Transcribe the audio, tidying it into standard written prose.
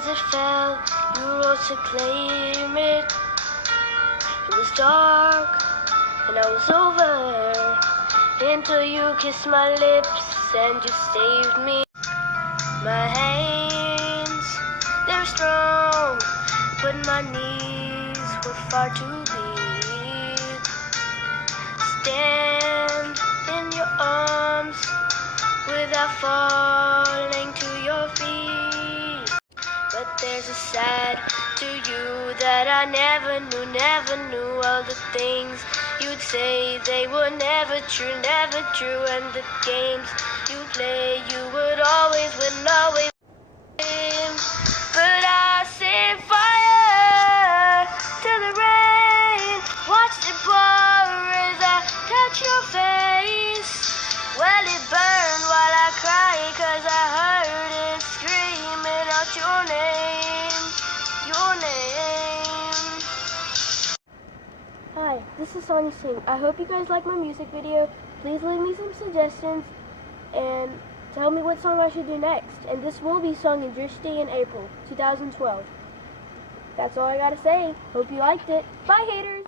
as it fell, you rose to claim it. It was dark, and I was over, until you kissed my lips and you saved me. My hands, they were strong, but my knees were far too weak. Stand in your arms without falling to your feet. But there's a side to you that I never knew. All the things you'd say, they were never true. And the games you play, you would always win, always win. But I set fire to the rain, watched it pour as I touch your face. Well, it burned while I cried, 'cause I heard it screaming out your name, your name. Hi, this is ssingh. I hope you guys like my music video. Please leave me some suggestions and tell me what song I should do next. And this will be sung in Drishti in April 2012. That's all I gotta say. Hope you liked it. Bye, haters!